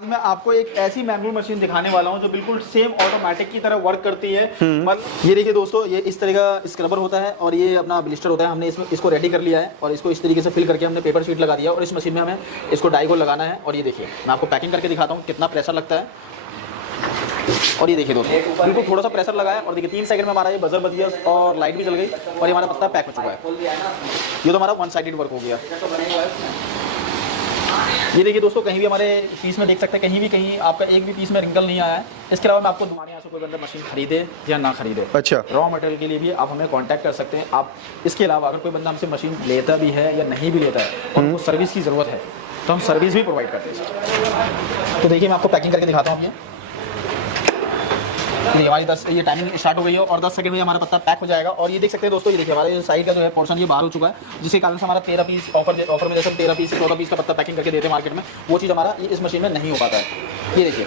मैं आपको एक ऐसी मैनुअल मशीन दिखाने वाला हूं जो बिल्कुल सेम ऑटोमेटिक की तरह वर्क करती है। मतलब ये देखिए दोस्तों, ये इस तरह का स्क्रबर होता है और ये अपना ब्लिस्टर होता है। हमने इसको रेडी कर लिया है और इसको इस तरीके से फिल करके हमने पेपर शीट लगा दिया और इस मशीन में हमें इसको डाई को लगाना है। और ये देखिए, मैं आपको पैकिंग करके दिखाता हूँ कितना प्रेशर लगता है। और ये देखिए दोस्तों, बिल्कुल थोड़ा सा प्रेशर लगाया और देखिए 3 सेकंड में हमारा ये बजर बज गया और लाइट भी जल गई और ये हमारा पत्ता पैक हो चुका है। ये तो हमारा वन साइडेड वर्क हो गया। ये देखिए दोस्तों, कहीं भी हमारे पीस में देख सकते हैं, कहीं आपका एक भी पीस में रिंकल नहीं आया है। इसके अलावा मैं आपको हमारे यहाँ से कोई बंदा मशीन खरीदे या ना खरीदे, अच्छा, रॉ मटेरियल के लिए भी आप हमें कांटेक्ट कर सकते हैं। आप इसके अलावा अगर कोई बंदा हमसे मशीन लेता भी है या नहीं भी लेता है और उनको सर्विस की ज़रूरत है तो हम सर्विस भी प्रोवाइड करते हैं। तो देखिए, मैं आपको पैकिंग करके दिखाता हूँ। ये देखिए हमारी ये टाइमिंग स्टार्ट हो गई है और 10 सेकंड में हमारा पत्ता पैक हो जाएगा। और ये देख सकते हैं दोस्तों, ये देखिए हमारे साइड का जो है पोर्शन ये बाहर हो चुका है, जिसके कारण से हमारा 13 पीस ऑफर में जैसे 13 पीस 14 पीस का पत्ता पैकिंग करके देते हैं मार्केट में, वो चीज़ हमारा इस मशीन में नहीं हो पाता है। ये देखिए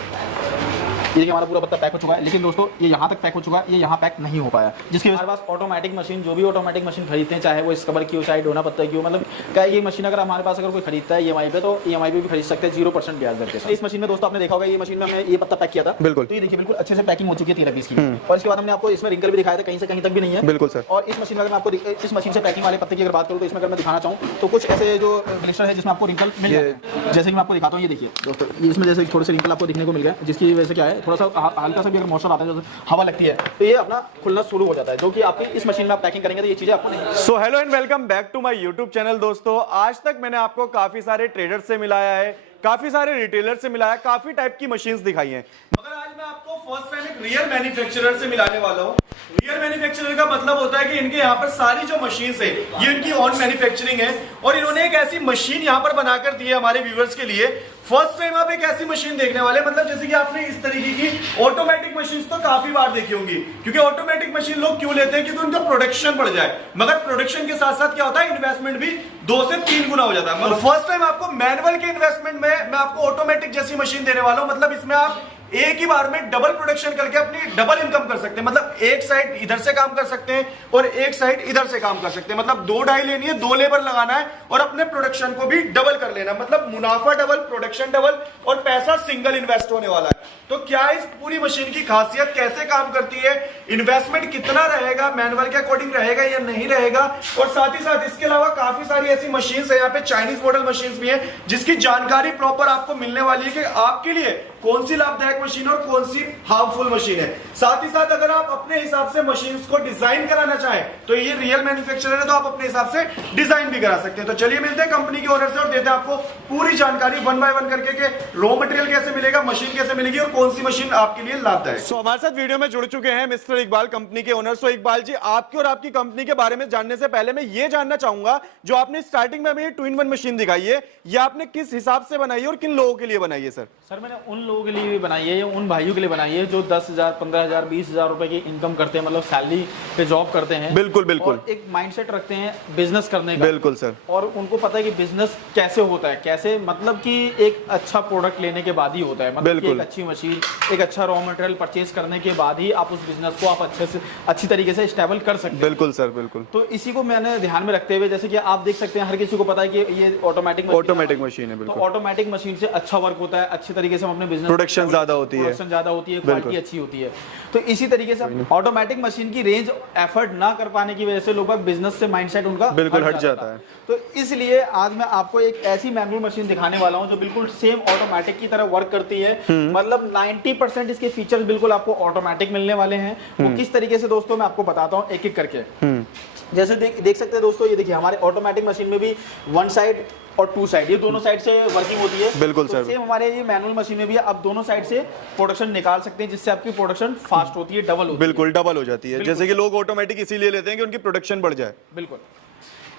हमारा पूरा पत्ता पैक हो चुका है, लेकिन दोस्तों ये यहाँ तक पैक हो चुका है, ये यहाँ पैक नहीं हो पाया। जिसकी हमारे पास ऑटोमेटिक मशीन, जो भी ऑटोमेटिक मशीन खरीदते हैं, चाहे वो स्क्रबर की हो चाहे डोना पत्ता की हो, मतलब क्या ये मशीन अगर हमारे पास अगर कोई खरीदता है EMI पे, तो EMI पे भी खरीद सकते हैं 0% ब्याज दर के साथ। इस मशीन में दोस्तों आपने देखा होगा, ये मशीन में हमने ये पत्ता पैक किया था, बिल्कुल। तो ये देखिए बिल्कुल अच्छे से पैकिंग हो चुकी है 13 पीस की। और इसके बाद हमने आपको इसमें रिंकल भी दिखाया था, कहीं से कहीं तक भी नहीं है। बिल्कुल सर। और इस मशीन में अगर मैं आपको इस मशीन से पैकिंग वाले पत्ते की अगर बात करूँ तो इसमें अगर मैं दिखाना चाहूँ तो कुछ ऐसे जो ग्लिस्टर है जिसमें आपको रिंकल मिल जाए, जैसे कि मैं आपको दिखाता हूँ। ये देखिए दोस्तों, इसमें जैसे थोड़े से रिंकल आपको दिखने को मिल गया, जिसकी वजह से क्या है, थोड़ा सा हल्का सा भी अगर मॉइस्चर आता है, जैसे हवा लगती है, तो ये अपना खुलना शुरू हो जाता है, जो कि आपकी इस मशीन में आप पैकिंग करेंगे तो ये चीजें आपको नहीं। So hello and welcome back to my YouTube channel. दोस्तों, आज तक मैंने आपको काफी सारे ट्रेडर से मिलाया है, काफी सारे रिटेलर से मिलाया है, काफी टाइप की मशीन्स दिखाई हैं, मगर आज मैं आपको फर्स्ट टाइम एक रियल मैन्युफैक्चरर से मिलाने वाला हूं। रियल मैन्युफैक्चरर का मतलब होता है कि इनके यहाँ पर सारी जो मशीन्स है ये इनकी ऑन मैन्युफैक्चरिंग है और इन्होंने एक ऐसी मशीन यहाँ पर बनाकर दी है हमारे व्यूअर्स के लिए। फर्स्ट टाइम आप एक ऐसी मशीन देखने वाले, मतलब जैसे कि आपने इस तरीके की ऑटोमेटिक मशीन तो काफी बार देखी होंगी, क्योंकि ऑटोमेटिक मशीन लोग क्यों लेते हैं, क्योंकि उनका प्रोडक्शन बढ़ जाए। मगर प्रोडक्शन के साथ साथ क्या होता है, इन्वेस्टमेंट भी 2 से 3 गुना हो जाता है। मतलब फर्स्ट टाइम आपको मैनुअल के इन्वेस्टमेंट में मैं आपको ऑटोमेटिक जैसी मशीन देने वाला हूं। मतलब इसमें आप एक ही बार में डबल प्रोडक्शन करके अपनी डबल इनकम कर सकते हैं। मतलब एक साइड इधर से काम कर सकते हैं और एक साइड इधर से काम कर सकते हैं। मतलब 2 डाई लेनी है, 2 लेबर लगाना है और अपने प्रोडक्शन को भी डबल कर लेना। मतलब मुनाफा डबल, प्रोडक्शन डबल और पैसा सिंगल इन्वेस्ट होने वाला है। तो क्या इस पूरी मशीन की खासियत, कैसे काम करती है, इन्वेस्टमेंट कितना रहेगा, मैनुअल के अकॉर्डिंग रहेगा या नहीं रहेगा, और साथ ही साथ इसके अलावा काफी सारी ऐसी मशीन है यहाँ पे, चाइनीज मॉडल मशीन भी है, जिसकी जानकारी प्रॉपर आपको मिलने वाली है कि आपके लिए कौन सी लाभदायक मशीन और कौन सी हार्मफुल मशीन है। साथ ही साथ अगर आप अपने हिसाब से मशीन को डिजाइन कराना चाहें तो ये रियल मैन्युफैक्चरर है, तो आप अपने हिसाब से डिजाइन भी करा सकते हैं। तो चलिए मिलते हैं कंपनी के ओनर से और देते हैं आपको पूरी जानकारी 1 बाय 1 करके के रॉ मटेरियल कैसे मिलेगा, मशीन कैसे मिलेगी और कौन सी मशीन आपके लिए लाभदायक। सो हमारे साथ वीडियो में जुड़ चुके हैं मिस्टर इकबाल, कंपनी के ओनर। सो इकबाल जी, आपकी और आपकी कंपनी के बारे में जानने से पहले मैं ये जानना चाहूंगा, जो आपने स्टार्टिंग में हमें 2-in-1 मशीन दिखाई है, ये आपने किस हिसाब से बनाई है और किन लोगों के लिए बनाई है? सर मैंने उन लोगों के लिए भी बनाई है, उन भाइयों के लिए बनाई है जो 10,000, 15,000, 20,000 रुपए की इनकम करते हैं, मतलब सैलरी पे जॉब करते हैं। बिल्कुल बिल्कुल। और एक माइंडसेट रखते हैं बिजनेस करने का। बिल्कुल सर। और उनको पता है कि बिजनेस कैसे होता है, कैसे मतलब कि एक अच्छा प्रोडक्ट लेने के बाद ही होता है। मतलब कि एक अच्छी मशीन, एक अच्छा रॉ मटेरियल परचेज करने के बाद ही आप उस बिजनेस को आप अच्छी तरीके से स्टेबल कर सकते हैं। बिल्कुल सर, बिल्कुल। तो इसी को मैंने ध्यान में रखते हुए, जैसे कि आप देख सकते हैं, हर किसी को पता है कि ये ऑटोमेटिक मशीन है। तो ऑटोमेटिक मशीन से अच्छा वर्क होता है, अच्छी तरीके से हम अपने बिजनेस, प्रोडक्शन ज्यादा होती है, क्वालिटी अच्छी होती है। तो इसी तरीके से ऑटोमेटिक मशीन की रेंज एफर्ट ना कर पाने की वजह से लोग बिजनेस से माइंडसेट उनका बिल्कुल हट जाता है। तो इसलिए आज मैं आपको एक ऐसी मैनुअल मशीन दिखाने वाला हूं जो बिल्कुल सेम ऑटोमेटिक की तरह वर्क करती है। मतलब 90% इसके फीचर्स बिल्कुल आपको ऑटोमेटिक मिलने वाले हैं। वो किस तरीके से दोस्तों मैं आपको बताता हूँ एक एक करके। जैसे देख सकते हैं दोस्तों, ये देखिए हमारे ऑटोमेटिक मशीन में भी 1 साइड और 2 साइड, ये दोनों साइड से वर्किंग होती है। बिल्कुल सर। सेम हमारे ये मैनुअल मशीन में भी आप दोनों साइड से प्रोडक्शन निकाल सकते हैं, जिससे आपकी प्रोडक्शन फास्ट होती है, डबल होती है। बिल्कुल डबल हो जाती है। जैसे कि लोग ऑटोमेटिक इसीलिए लेते हैं कि उनकी प्रोडक्शन बढ़ जाए। बिल्कुल।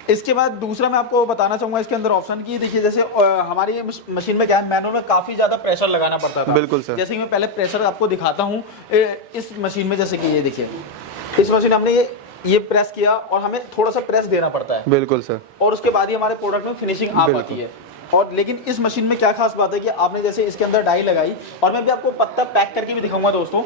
इसके बाद दूसरा मैं आपको बताना चाहूंगा इसके अंदर ऑप्शन की, देखिए जैसे हमारी मशीन में क्या है, मैनुअल में काफी ज्यादा प्रेशर लगाना पड़ता था। बिल्कुल सर। जैसे कि मैं पहले प्रेशर आपको दिखाता हूँ इस मशीन में। जैसे कि ये देखिए, इस मशीन हमने ये प्रेस किया और हमें थोड़ा सा प्रेस देना पड़ता है। बिल्कुल सर। और उसके बाद ही हमारे प्रोडक्ट में फिनिशिंग आ पाती है। और लेकिन इस मशीन में क्या खास बात है कि आपने जैसे इसके अंदर डाई लगाई, और मैं भी आपको पत्ता पैक करके भी दिखाऊंगा दोस्तों।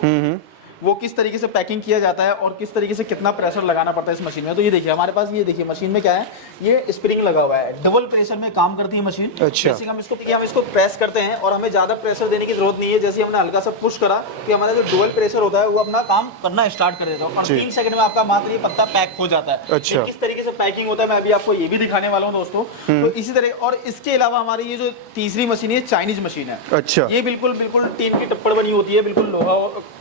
वो किस तरीके से पैकिंग किया जाता है और किस तरीके से कितना प्रेशर लगाना पड़ता है इस मशीन में। तो ये देखिए हमारे पास, ये देखिए मशीन में क्या है, ये स्प्रिंग लगा हुआ है, डबल प्रेशर में काम करती है मशीन। अच्छा। जैसे हम इसको प्रेस करते हैं और हमें ज्यादा प्रेशर देने की जरूरत नहीं है। जैसे हमने हल्का सा पुश करा कि हमारा जो डुअल प्रेशर होता है वो अपना काम करना स्टार्ट कर देता है और 3 सेकंड में आपका मात्र ये पत्ता पैक हो जाता है। अच्छा। किस तरीके से पैकिंग होता है मैं अभी आपको ये भी दिखाने वाला हूँ दोस्तों। तो इसी तरह, और इसके अलावा हमारी ये जो तीसरी मशीन है चाइनीज मशीन है। अच्छा। ये बिल्कुल टीन की टप्पड़ बनी होती है, बिल्कुल लोहा,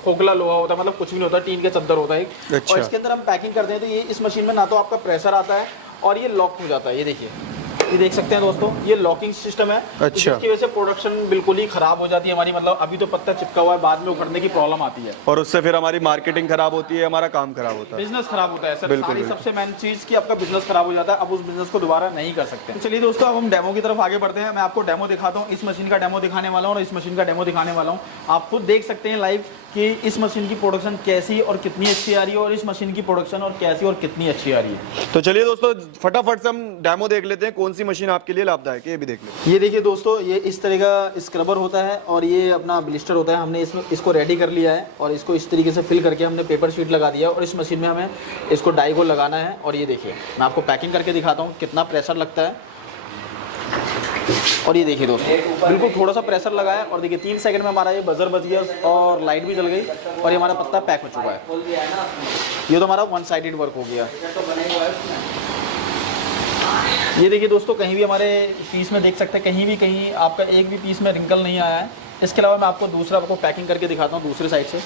खोखला लोहा होता है, मतलब कुछ भी नहीं होता, टीन के चद्दर होता है। अच्छा। और इसके अंदर हम पैकिंग करते हैं तो ये इस मशीन में ना तो आपका प्रेशर आता है और ये लॉक हो जाता है। ये देखिए, ये देख सकते हैं दोस्तों, ये लॉकिंग सिस्टम है। अच्छा। जिसकी वजह से प्रोडक्शन बिल्कुल ही खराब हो जाती है हमारी, मतलब अभी तो पत्ता चिपका हुआ है, बाद में उखड़ने की प्रॉब्लम आती है और उससे फिर हमारी मार्केटिंग खराब होती है, हमारा काम खराब होता है, बिजनेस खराब होता है सर। बिल्कुल, सारी बिल्कुल। सबसे मेन चीज कि आपका बिजनेस खराब हो जाता है, अब उस बिजनेस को दोबारा नहीं कर सकते। तो चलिए दोस्तों, अब हम डेमो की तरफ आगे बढ़ते हैं। मैं आपको डेमो दिखाता हूँ, इस मशीन का डेमो दिखाने वाला हूँ और इस मशीन का डेमो दिखाने वाला हूँ। आप खुद देख सकते हैं लाइव कि इस मशीन की प्रोडक्शन कैसी और कितनी अच्छी आ रही है और इस मशीन की प्रोडक्शन और कैसी और कितनी अच्छी आ रही है। तो चलिए दोस्तों फटाफट से हम डेमो देख लेते हैं, कौन सी मशीन आपके लिए लाभदायक है ये भी देख लेते ये देखिए दोस्तों, ये इस तरह का स्क्रबर होता है और ये अपना ब्लिस्टर होता है। हमने इसको रेडी कर लिया है और इसको इस तरीके से फिल करके हमने पेपर शीट लगा दिया और इस मशीन में हमें इसको डाई को लगाना है। और ये देखिए, मैं आपको पैकिंग करके दिखाता हूँ कितना प्रेशर लगता है। और ये देखिए दोस्तों, बिल्कुल थोड़ा सा प्रेशर लगा है और देखिए 3 सेकंड में हमारा ये बजर बज गया और लाइट भी जल गई और ये हमारा पत्ता पैक हो चुका है। ये तो हमारा 1 साइडेड वर्क हो गया। ये देखिए दोस्तों, कहीं भी हमारे पीस में देख सकते हैं, कहीं आपका एक भी पीस में रिंकल नहीं आया है। इसके अलावा मैं आपको पैकिंग करके दिखाता हूँ दूसरे साइड से।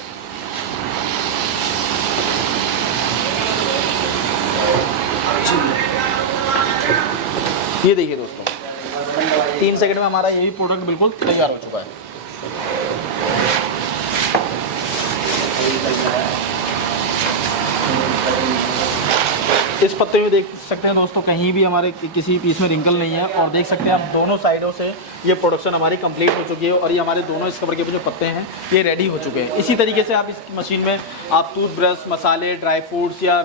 ये देखिए दोस्तों, 3 सेकंड में हमारा ये भी प्रोडक्ट बिल्कुल तैयार हो चुका है। इस पत्ते में देख सकते हैं दोस्तों, कहीं भी हमारे किसी पीस में रिंकल नहीं है और देख सकते हैं आप दोनों साइडों से ये प्रोडक्शन हमारी कंप्लीट हो चुकी है और ये हमारे दोनों स्क्रबर के जो पत्ते हैं ये रेडी हो चुके हैं। इसी तरीके से आप इस मशीन में आप टूथब्रश, मसाले, ड्राई फ्रूट्स या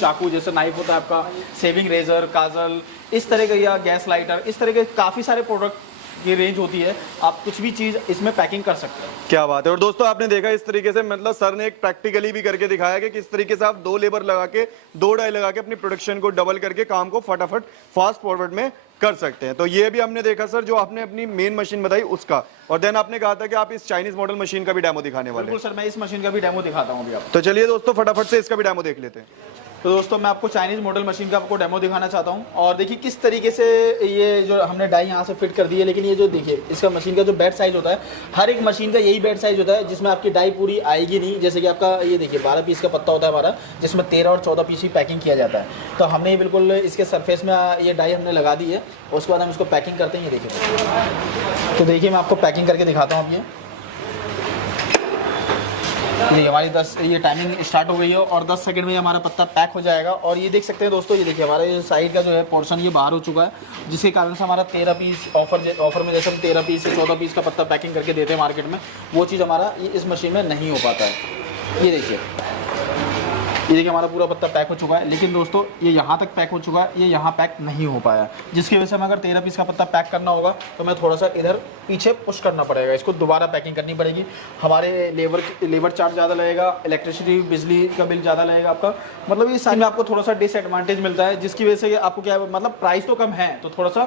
चाकू जैसे नाइफ होता है आपका, सेविंग रेजर, काजल, इस तरह के, या गैस लाइटर, इस तरह के काफ़ी सारे प्रोडक्ट की रेंज होती है। आप कुछ भी चीज़ इसमें पैकिंग कर सकते हैं। क्या बात है। और दोस्तों आपने देखा इस तरीके से, मतलब सर ने एक प्रैक्टिकली भी करके दिखाया कि किस तरीके से आप 2 लेबर लगा के, 2 डाई लगा के अपनी प्रोडक्शन को डबल करके काम को फटाफट फास्ट फॉरवर्ड में कर सकते हैं। तो ये भी हमने देखा सर, जो आपने अपनी मेन मशीन बताई उसका, और देन आपने कहा था कि आप इस चाइनीज मॉडल मशीन का भी डेमो दिखाने वाले हैं। बिल्कुल सर, मैं इस मशीन का भी डेमो दिखाता हूँ अभी आपको। तो चलिए दोस्तों फटाफट से इसका भी डेमो देख लेते हैं। तो दोस्तों मैं आपको चाइनीज मॉडल मशीन का आपको डेमो दिखाना चाहता हूँ। और देखिए किस तरीके से ये जो हमने डाई यहाँ से फिट कर दी है, लेकिन ये जो देखिए इसका मशीन का जो बेड साइज होता है, हर एक मशीन का यही बेड साइज होता है जिसमें आपकी डाई पूरी आएगी नहीं। जैसे कि आपका ये देखिए 12 पीस का पत्ता होता है हमारा, जिसमें 13 और 14 पीस की पैकिंग किया जाता है। तो हमने ये बिल्कुल इसके सरफेस में ये डाई हमने लगा दी है और उसके बाद हम इसको पैकिंग करते हैं। ये देखिए, तो देखिए मैं आपको पैकिंग करके दिखाता हूँ। अब ये हमारी 10 ये टाइमिंग स्टार्ट हो गई है और 10 सेकंड में हमारा पत्ता पैक हो जाएगा। और ये देख सकते हैं दोस्तों, ये देखिए हमारा ये साइड का जो है पोर्शन ये बाहर हो चुका है, जिसके कारण से हमारा 13 पीस ऑफर में जैसे हम 13 पीस या 14 पीस का पत्ता पैकिंग करके देते हैं मार्केट में, वो चीज़ हमारा इस मशीन में नहीं हो पाता है। ये देखिए हमारा पूरा पत्ता पैक हो चुका है, लेकिन दोस्तों ये यहाँ तक पैक हो चुका है, ये यहाँ पैक नहीं हो पाया, जिसकी वजह से हमें अगर 13 पीस का पत्ता पैक करना होगा तो मैं थोड़ा सा इधर पीछे पुश करना पड़ेगा, इसको दोबारा पैकिंग करनी पड़ेगी। हमारे लेबर चार्ज ज़्यादा लगेगा, इलेक्ट्रिसिटी बिजली का बिल ज़्यादा लगेगा आपका, मतलब ये साइड में आपको थोड़ा सा डिसएडवांटेज मिलता है, जिसकी वजह से आपको क्या मतलब प्राइस तो कम है तो थोड़ा सा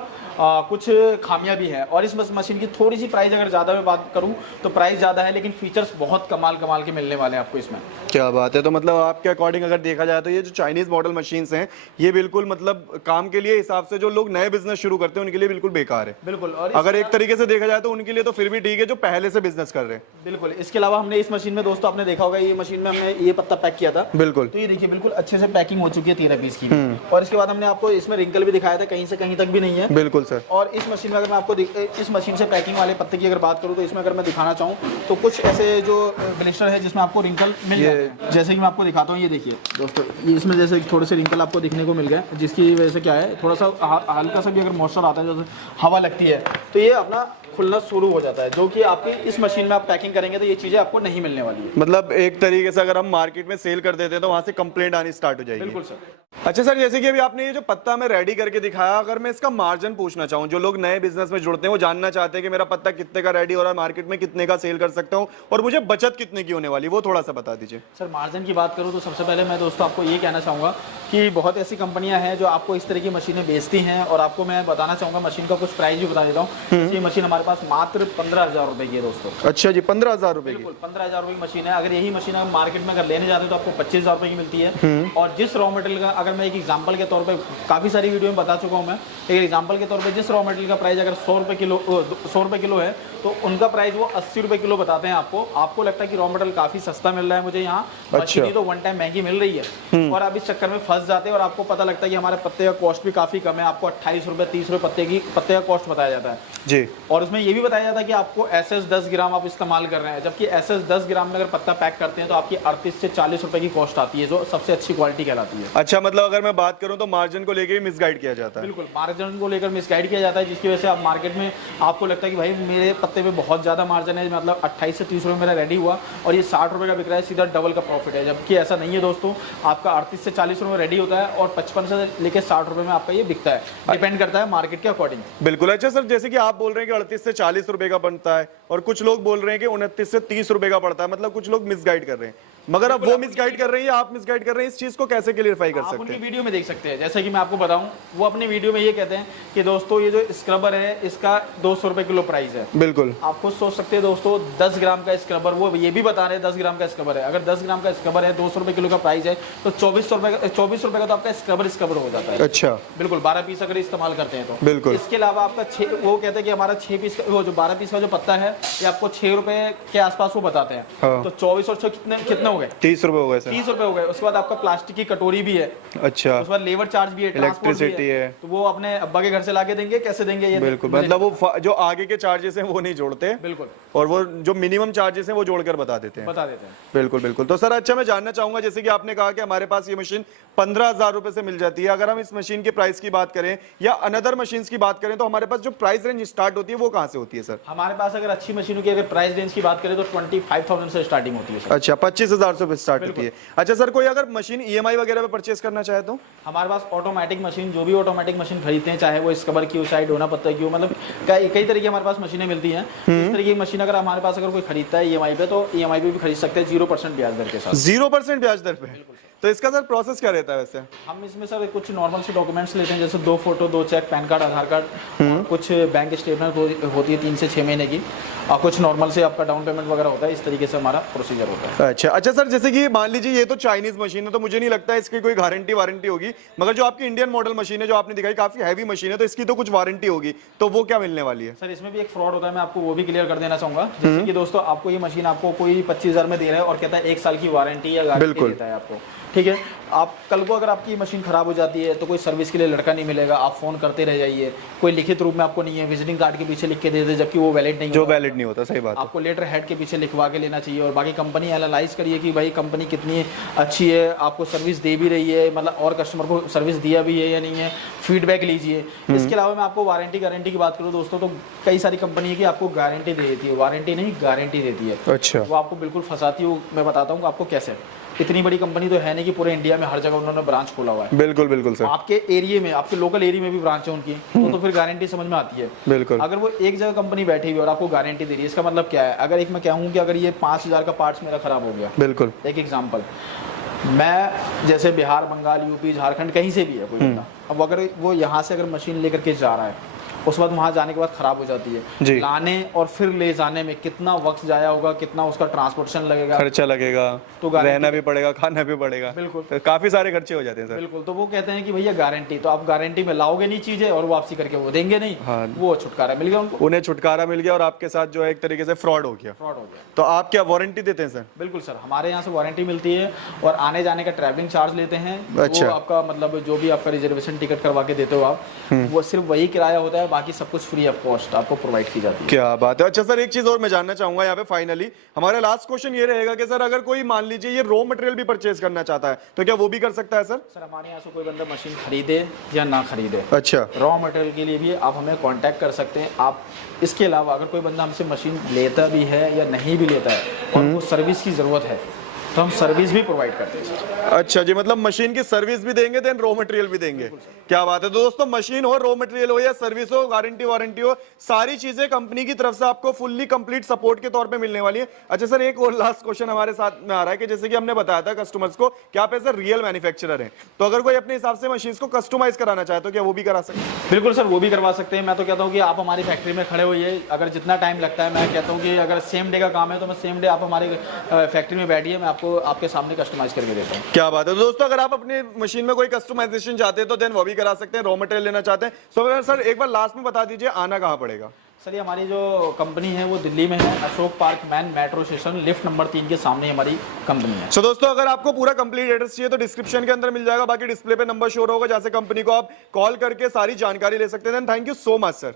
कुछ खामियां भी है। और इस मशीन की थोड़ी सी प्राइस अगर ज़्यादा मैं बात करूँ तो प्राइस ज़्यादा है, लेकिन फीचर्स बहुत कमाल के मिलने वाले हैं आपको इसमें। क्या बात है। तो मतलब आपके अकॉर्डिंग अगर देखा जाए तो ये जो चाइनीज मॉडल मशीन्स हैं ये बिल्कुल मतलब काम के लिए हिसाब से जो लोग नए बिजनेस शुरू करते हैं उनके लिए बिल्कुल बेकार है। बिल्कुल। और अगर एक तरीके से देखा जाए तो उनके लिए तो फिर भी ठीक है जो पहले से बिजनेस कर रहे हैं। बिल्कुल। इसके अलावा हमने इस मशीन में दोस्तों आपने देखा होगा, ये मशीन में हमने ये पत्ता पैक किया था। बिल्कुल। तो ये देखिए बिल्कुल अच्छे से पैकिंग हो चुकी है 13 पीस की। और इसके बाद हमने आपको इसमें रिंकल भी दिखाया था, कहीं से कहीं तक भी नहीं है। बिल्कुल सर। और इस मशीन में अगर मैं आपको इस मशीन से पैकिंग वाले पत्ते की अगर बात करूँ तो इसमें अगर मैं दिखाना चाहूँ तो कुछ ऐसे जो ब्लिस्टर है जिसमें आपको रिंकल मिल जाते हैं। जैसे कि मैं आपको दिखाता हूँ, ये देखिए दोस्तों, इसमें जैसे थोड़े से रिंकल आपको दिखने को मिल गए, जिसकी वजह से क्या है थोड़ा सा हल्का सा भी अगर मॉइस्चर आता है, जैसे हवा लगती है तो ये अपना खुलना शुरू हो जाता है, जो कि आपकी इस मशीन में आप पैकिंग करेंगे तो ये चीजें आपको नहीं मिलने वाली है। मतलब एक तरीके से अगर हम मार्केट में सेल कर देते हैं तो वहां से कंप्लेंट आनी स्टार्ट हो जाएगी। बिल्कुल सर। अच्छा सर, जैसे कि अभी आपने ये जो पत्ता में रेडी करके दिखाया, अगर मैं इसका मार्जिन पूछना चाहूँ, जो लोग नए बिजनेस में जुड़ते हैं वो जानना चाहते हैं कि मेरा पत्ता कितने का रेडी हो रहा है, मार्केट में कितने का सेल कर सकता हूँ और मुझे बचत कितने की होने वाली, वो थोड़ा सा बता दीजिए। सर मार्जिन की बात करूँ तो सबसे पहले मैं दोस्तों आपको ये कहना चाहूँगा कि बहुत ऐसी कंपनियां हैं जो आपको इस तरह की मशीनें बेचती हैं, और आपको मैं बताना चाहूँगा मशीन का कुछ प्राइस भी बता देता हूँ। ये मशीन हमारे पास मात्र 15,000 रुपए की है दोस्तों। अच्छा जी, 15,000 रुपए की। बिल्कुल 15,000 रुपए की मशीन है। अगर यही मशीन आप मार्केट में अगर लेने जाते हो तो आपको 25,000 रुपए की मिलती है। और जिस रॉ मटेरियल का, अगर मैं एक एग्जांपल के तौर पे काफ़ी सारी वीडियो में बता चुका हूँ, मैं एक एग्जांपल के तौर पे जिस रॉ मटेरियल का प्राइस अगर 100 रुपए किलो है तो उनका प्राइस वो 80 रुपए किलो बताते हैं आपको। आपको लगता है कि रॉ मटेरियल काफ़ी सस्ता मिल रहा है मुझे यहाँ, मशीन तो वन टाइम महंगी मिल रही है, और आप इस चक्कर में फंस जाते हैं और आपको पता लगता है कि हमारे पत्ते का कॉस्ट भी काफ़ी कम है। आपको 28 रुपये 30 रुपये पत्ते का कॉस्ट बताया जाता है जी। और उसमें ये भी बताया जाता है कि आपको SS 10 ग्राम आप इस्तेमाल कर रहे हैं, जबकि SS 10 ग्राम में अगर पत्ता पैक करते हैं तो आपकी 38 से 40 रुपए की कॉस्ट आती है, जो सबसे अच्छी क्वालिटी कहलाती है। अच्छा, मतलब अगर मैं बात करूं तो मार्जिन को लेकर मिसगाइड किया जाता है। बिल्कुल, मार्जिन को लेकर मिसगाइड किया जाता है, जिसकी वजह से आप मार्केट में आपको लगता है कि भाई मेरे पत्ते पे बहुत ज़्यादा मार्जिन है, मतलब 28 से 30 रुपये मेरा रेडी हुआ और ये 60 रुपये का बिक रहा है, सीधा डबल का प्रॉफिट है। जबकि ऐसा नहीं है दोस्तों, आपका 38 से 40 रुपये रेडी होता है और 55 से लेकर 60 रुपये में आपका ये बिकता है, डिपेंड करता है मार्केट के अकॉर्डिंग। बिल्कुल। अच्छा सर, जैसे कि आप बोल रहे हैं कि 38 से 40 रुपए का बनता है और कुछ लोग बोल रहे हैं कि 29 से 30 रुपए का पड़ता है, मतलब कुछ लोग मिसगाइड कर रहे हैं, मगर अब वो मिसगाइड कर रही है, आप मिसगाइड कर रहे हैं, इस चीज को कैसे क्लियरफाई कर सकते हैं? उनकी वीडियो में देख सकते हैं, जैसे कि मैं आपको बताऊं, वो अपनी वीडियो में ये कहते हैं कि दोस्तों ये जो स्क्रबर है इसका 200 रुपए किलो प्राइस है। बिल्कुल, आप खुद सोच सकते हैं दोस्तों, 10 ग्राम का स्क्रबर, वो ये भी बता रहे हैं 10 ग्राम का स्क्रबर है। अगर 10 ग्राम का स्क्रबर है, 200 रुपए किलो का प्राइस है, तो 24 रुपए का तो आपका स्क्रबर हो जाता है। अच्छा, बिल्कुल, 12 पीस अगर इस्तेमाल करते हैं तो। बिल्कुल। इसके अलावा आपका वो कहते हैं कि हमारा 6 पीस, वो जो 12 पीस का जो पत्ता है ये आपको 6 रुपए के आसपास वो बताते हैं। हाँ। तो 24 और 6 कितने हो गए? 30 रुपए हो गए सर। 30 रुपए हो गए। उसके बाद आपका प्लास्टिक की कटोरी भी है। अच्छा, उसके बाद लेबर चार्ज भी है, इलेक्ट्रिसिटी है, तो वो अपने अब्बा के घर से लाके देंगे, कैसे देंगे ये? बिल्कुल, मतलब वो जो आगे के चार्जेस हैं वो नहीं जोड़ते, बिल्कुल, और वो जो मिनिमम चार्जेस हैं वो जोड़कर बता देते हैं। बिल्कुल बिल्कुल। तो सर अच्छा, मैं जानना चाहूंगा, जैसे कि आपने कहा कि हमारे पास ये मशीन 15,000 रुपए से मिल जाती है, अगर हम इस मशीन के प्राइस की बात करें या अनदर मशीन की बात करें तो हमारे पास जो प्राइस रेंज स्टार्ट होती है वो कहां से होती है सर? हमारे पास अगर अच्छी मशीनों की अगर प्राइस रेंज की बात करें तो 25,000 से स्टार्टिंग होती है सर। अच्छा, 25,000 से स्टार्ट होती है। अच्छा सर, कोई अगर मशीन EMI वगैरह पे परचेस करना चाहे तो? हमारे पास ऑटोमेटिक मशीन, जो भी ऑटोमेटिक मशीन खरीदते हैं, चाहे वो स्क्रबर की हो, चाहे डोना पत्ता की हो, मतलब कई तरह की हमारे पास मशीनें मिलती हैं। इस तरह की मशीन अगर हमारे पास अगर कोई खरीदता है EMI पे तो EMI पे भी खरीद सकते हैं 0% ब्याज दर के साथ। 0% ब्याज दर पे? तो इसका सर प्रोसेस क्या रहता है वैसे? हम इसमें सर कुछ नॉर्मल से डॉक्यूमेंट्स लेते हैं, जैसे 2 फोटो, 2 चेक, पैन कार्ड, आधार कार्ड, और कुछ बैंक स्टेटमेंट होती है 3 से 6 महीने की, और कुछ नॉर्मल से आपका डाउन पेमेंट वगैरह होता है। इस तरीके से हमारा प्रोसीजर होता है। अच्छा सर, जैसे कि मान लीजिए ये तो चाइनीज मशीन है, तो मुझे नहीं लगता है इसकी कोई गारंटी वारंटी होगी, मगर जो आपकी इंडियन मॉडल मशीन है जो आपने दिखाई, काफी हैवी मशीन है, तो इसकी तो कुछ वारंटी होगी, तो वो क्या मिलने वाली है? सर इसमें भी एक फ्रॉड होता है, मैं आपको वो भी क्लियर कर देना चाहूंगा। जैसे कि दोस्तों, आपको ये मशीन आपको कोई 25,000 में दे रहा है और कहता है 1 साल की वारंटी या गारंटी देता है आपको, ठीक है। आप कल को अगर आपकी मशीन खराब हो जाती है तो कोई सर्विस के लिए लड़का नहीं मिलेगा, आप फोन करते रह जाइए, कोई लिखित रूप में आपको नहीं है, विजिटिंग कार्ड के पीछे लिख के दे दे, जबकि वो वैलिड नहीं, जो वैलिड नहीं होता, सही बात है। आपको लेटर हेड के पीछे लिखवा के लेना चाहिए, और बाकी कंपनी एनालाइज करिए कि भाई कंपनी कितनी अच्छी है, आपको सर्विस दे भी रही है, मतलब और कस्टमर को सर्विस दिया भी है या नहीं है, फीडबैक लीजिए। इसके अलावा मैं आपको वारंटी गारंटी की बात करूँ दोस्तों, तो कई सारी कंपनी है कि आपको गारंटी दे देती है, वारंटी नहीं गारंटी देती है। अच्छा, वो आपको बिल्कुल फंसाती हूँ। मैं बताता हूँ आपको कैसे। इतनी बड़ी कंपनी तो है नहीं कि पूरे इंडिया में हर जगह उन्होंने ब्रांच खोला हुआ है। बिल्कुल बिल्कुल सर। आपके एरिया में, आपके लोकल एरिया में भी ब्रांच है उनकी, तो फिर गारंटी समझ में आती है। बिल्कुल। अगर वो एक जगह कंपनी बैठी हुई और आपको गारंटी दे रही है, इसका मतलब क्या है? अगर एक मैं कहूँ कि अगर ये 5,000 का पार्ट्स मेरा खराब हो गया, बिल्कुल, एक एग्जाम्पल, मैं जैसे बिहार, बंगाल, यूपी, झारखंड, कहीं से भी है कोई बंदा, अब अगर वो यहाँ से अगर मशीन लेकर के जा रहा है, उसके बाद वहाँ जाने के बाद खराब हो जाती है, लाने और फिर ले जाने में कितना वक्त जाया होगा, कितना उसका ट्रांसपोर्टेशन लगेगा, खर्चा लगेगा, तो रहना भी पड़ेगा, खाना भी पड़ेगा, बिल्कुल, तो काफी सारे खर्चे हो जाते हैं सर। बिल्कुल। तो वो कहते हैं कि भैया गारंटी, तो आप गारंटी में लाओगे नहीं चीजें और वापसी करके वो देंगे नहीं। हाँ, वो छुटकारा मिल गया उनको, उन्हें छुटकारा मिल गया और आपके साथ जो है एक तरीके से फ्रॉड हो गया। तो आप क्या वारंटी देते हैं सर? बिल्कुल सर, हमारे यहाँ से वारंटी मिलती है और आने जाने का ट्रैवलिंग चार्ज लेते हैं। अच्छा। वो आपका मतलब जो भी आपका रिजर्वेशन टिकट करवा के देते हो आप, वो सिर्फ वही किराया होता है, बाकी सब कुछ फ्री ऑफ कॉस्ट आपको प्रोवाइड की जाती है। क्या बात है। अच्छा सर, एक चीज और मैं जानना चाहूंगा यहाँ पे फाइनली, हमारा लास्ट क्वेश्चन ये रहेगा कि सर अगर कोई मान लीजिए ये रॉ मटेरियल भी परचेज करना चाहता है तो क्या वो भी कर सकता है सर? सर हमारे यहाँ से कोई बंदा मशीन खरीदे या ना खरीदे, अच्छा, रॉ मटेरियल के लिए भी आप हमें कांटेक्ट कर सकते हैं। आप इसके अलावा अगर कोई बंदा हमसे मशीन लेता भी है या नहीं भी लेता है और उनको सर्विस की ज़रूरत है तो हम सर्विस भी प्रोवाइड करते हैं सर। अच्छा जी, मतलब मशीन की सर्विस भी देंगे देन रॉ मटेरियल भी देंगे। क्या बात है। तो दोस्तों मशीन हो, रॉ मटेरियल हो या सर्विस हो, गारंटी वारंटी हो, सारी चीजें कंपनी की तरफ से आपको फुल्ली कंप्लीट सपोर्ट के तौर पे मिलने वाली है। अच्छा सर, एक और लास्ट क्वेश्चन हमारे साथ में आ रहा है कि जैसे कि हमने बताया था कस्टमर्स को कि आप ऐसे रियल मैन्युफैक्चरर हैं, तो अगर कोई अपने हिसाब से मशीन को कस्टमाइज कराना चाहे तो क्या वो भी करा सकते हैं? बिल्कुल सर, वो भी करवा सकते हैं। मैं तो कहता हूँ कि आप हमारी फैक्ट्री में खड़े होइए, अगर जितना टाइम लगता है, मैं कहता हूँ कि अगर सेम डे का काम है तो मैं सेम डे आप हमारे फैक्ट्री में बैठिए, मैं आपको आपके सामने कस्टमाइज करके देता हूँ। क्या बात है। तो दोस्तों अगर आप अपनी मशीन में कोई कस्टमाइजेशन चाहते हैं तो देन वो भी करा सकते हैं, रॉ मटेरियल लेना चाहते हैं। सो सर एक बार लास्ट में बता दीजिए आना कहाँ पड़ेगा? सर ये हमारी जो कंपनी है वो दिल्ली में है, Ashok park man metro station lift number 3 के सामने हमारी कंपनी है। सो दोस्तों अगर आपको पूरा कंप्लीट एड्रेस चाहिए तो डिस्क्रिप्शन के अंदर मिल जाएगा, बाकी डिस्प्ले पे नंबर शो होगा, जैसे कंपनी को आप कॉल करके सारी जानकारी ले सकते हैं। Thank you so much sir.